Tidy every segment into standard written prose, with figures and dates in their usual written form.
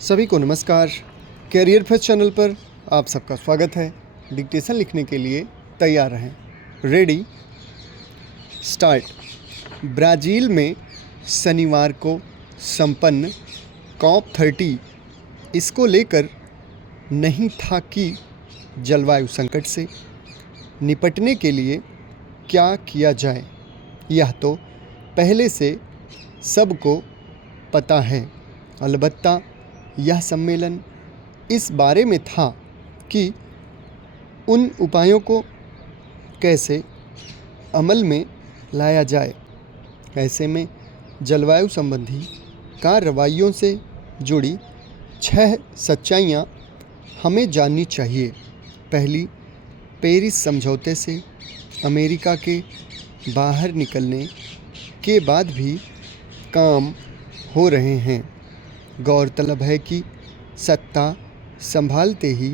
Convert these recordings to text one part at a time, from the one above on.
सभी को नमस्कार। कैरियर फर्स्ट चैनल पर आप सबका स्वागत है। डिक्टेशन लिखने के लिए तैयार रहें। Ready start. ब्राज़ील में शनिवार को संपन्न COP30 इसको लेकर नहीं था कि जलवायु संकट से निपटने के लिए क्या किया जाए। यह तो पहले से सबको पता है। अलबत्ता यह सम्मेलन इस बारे में था कि उन उपायों को कैसे अमल में लाया जाए। ऐसे में जलवायु संबंधी कार्रवाइयों से जुड़ी 6 सच्चाइयाँ हमें जाननी चाहिए। पहली, पेरिस समझौते से अमेरिका के बाहर निकलने के बाद भी काम हो रहे हैं। गौरतलब है कि सत्ता संभालते ही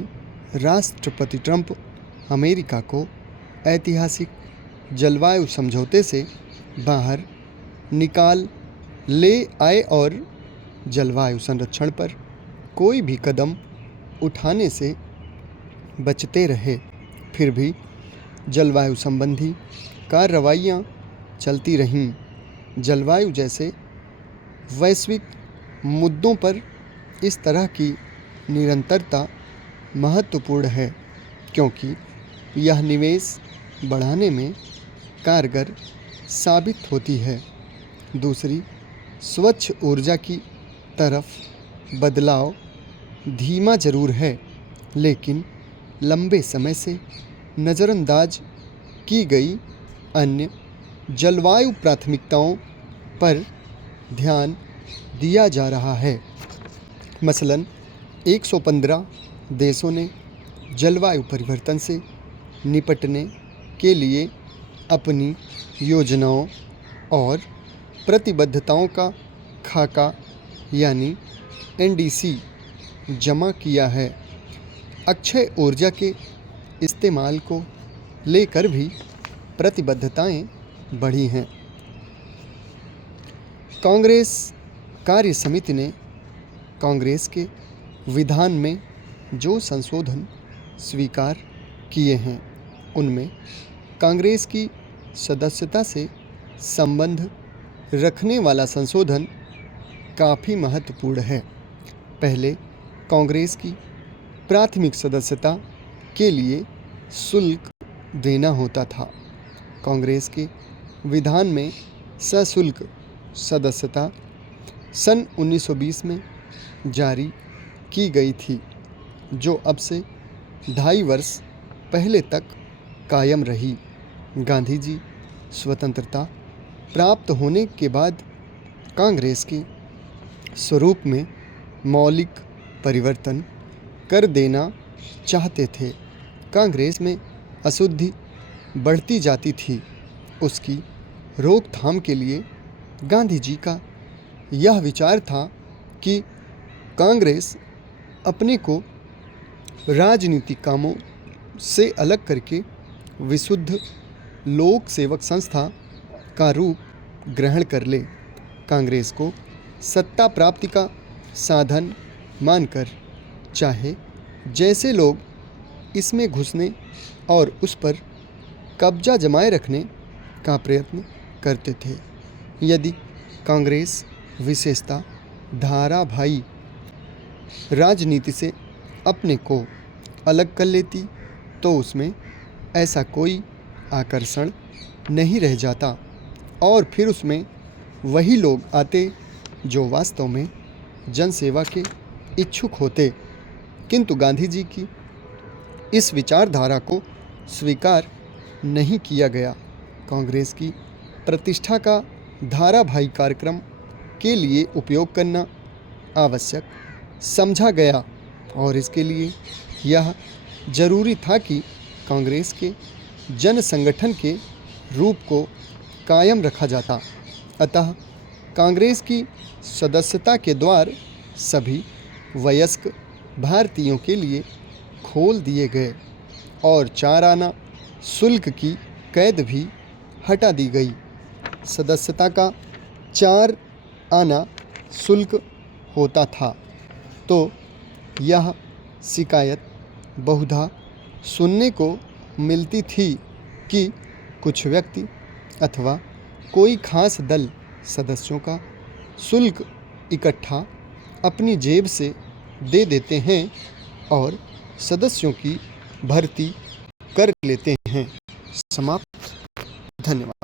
राष्ट्रपति ट्रंप अमेरिका को ऐतिहासिक जलवायु समझौते से बाहर निकाल ले आए और जलवायु संरक्षण पर कोई भी कदम उठाने से बचते रहे। फिर भी जलवायु संबंधी कार्रवाइयाँ चलती रहीं। जलवायु जैसे वैश्विक मुद्दों पर इस तरह की निरंतरता महत्वपूर्ण है, क्योंकि यह निवेश बढ़ाने में कारगर साबित होती है। दूसरी, स्वच्छ ऊर्जा की तरफ बदलाव धीमा जरूर है, लेकिन लंबे समय से नज़रअंदाज की गई अन्य जलवायु प्राथमिकताओं पर ध्यान दिया जा रहा है। मसलन 115 देशों ने जलवायु परिवर्तन से निपटने के लिए अपनी योजनाओं और प्रतिबद्धताओं का खाका यानी NDC जमा किया है। अक्षय ऊर्जा के इस्तेमाल को लेकर भी प्रतिबद्धताएं बढ़ी हैं। कांग्रेस कार्य समिति ने कांग्रेस के विधान में जो संशोधन स्वीकार किए हैं, उनमें कांग्रेस की सदस्यता से संबंध रखने वाला संशोधन काफ़ी महत्वपूर्ण है। पहले कांग्रेस की प्राथमिक सदस्यता के लिए शुल्क देना होता था। कांग्रेस के विधान में सशुल्क सदस्यता सन 1920 में जारी की गई थी, जो अब से 2.5 वर्ष पहले तक कायम रही। गांधी जी स्वतंत्रता प्राप्त होने के बाद कांग्रेस के स्वरूप में मौलिक परिवर्तन कर देना चाहते थे। कांग्रेस में अशुद्धि बढ़ती जाती थी। उसकी रोकथाम के लिए गांधी जी का यह विचार था कि कांग्रेस अपने को राजनीतिक कामों से अलग करके विशुद्ध लोक सेवक संस्था का रूप ग्रहण कर ले। कांग्रेस को सत्ता प्राप्ति का साधन मानकर चाहे जैसे लोग इसमें घुसने और उस पर कब्जा जमाए रखने का प्रयत्न करते थे। यदि कांग्रेस विशेषता धारावाही राजनीति से अपने को अलग कर लेती तो उसमें ऐसा कोई आकर्षण नहीं रह जाता और फिर उसमें वही लोग आते जो वास्तव में जनसेवा के इच्छुक होते। किंतु गांधी जी की इस विचारधारा को स्वीकार नहीं किया गया। कांग्रेस की प्रतिष्ठा का धारावाही कार्यक्रम के लिए उपयोग करना आवश्यक समझा गया और इसके लिए यह जरूरी था कि कांग्रेस के जन संगठन के रूप को कायम रखा जाता। अतः कांग्रेस की सदस्यता के द्वार सभी वयस्क भारतीयों के लिए खोल दिए गए और 4 आना शुल्क की कैद भी हटा दी गई। सदस्यता का 4 आना शुल्क होता था। तो यह शिकायत बहुधा सुनने को मिलती थी कि कुछ व्यक्ति अथवा कोई खास दल सदस्यों का शुल्क इकट्ठा अपनी जेब से दे देते हैं और सदस्यों की भर्ती कर लेते हैं। समाप्त। धन्यवाद।